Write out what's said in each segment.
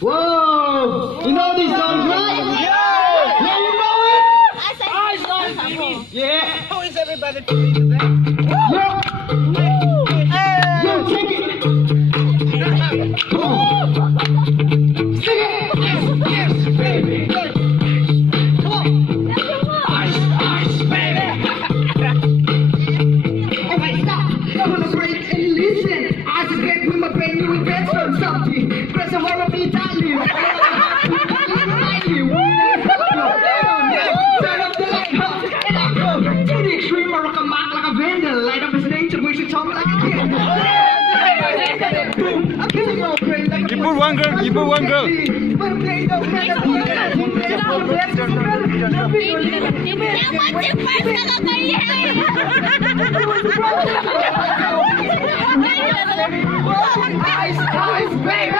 Whoa! You know these songs, right? Yeah! Yeah, you know it? Yeah! How is everybody feeling today? Yeah! Yo, take it! Come on! Sing it! Yes, baby! Come on! Ice, ice, baby! Alright, stop! I'm gonna break and listen. I just get with my brand new invention. Something. Press a horror beat, I live. Turn up the light, huh? And I go to the extreme. I rock a mic like a vandal. Light up a stage and wish it told me like a candle. I'm killing all praise like a You put one girl, you put one girl. Ice, ice, baby!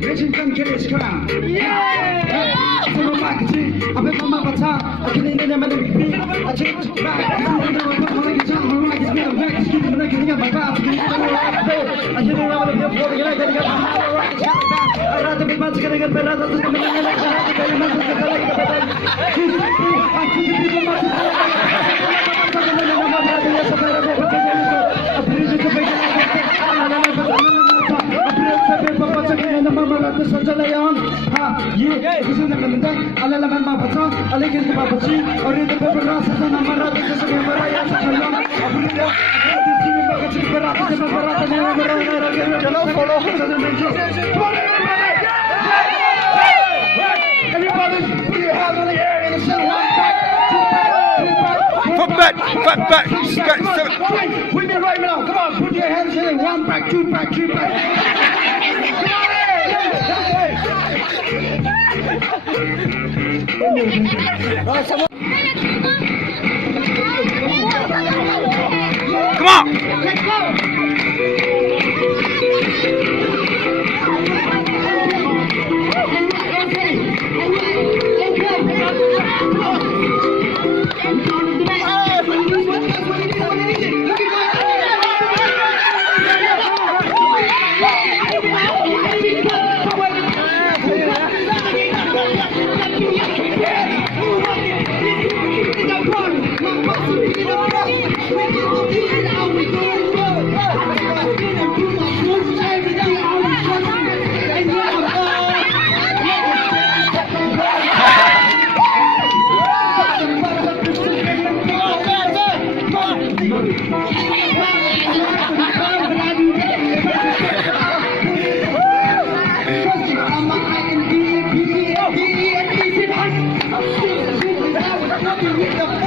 Legend come to this crowd. Yeah! don't like it. I bet my mama time. I can't even remember the beat. I change it back. I don't know what I'm like. I'm like it's been a back. It's getting like getting up my boss. I can't remember the before the guy getting up my house. I'd rather be much getting up better than the Everybody, put your hands on the air in the center. Front back, back, back, back, seven. With me right now. Come on, put your hands in. 1 back, 2 back, 3 back. Come on. Let's go. I'm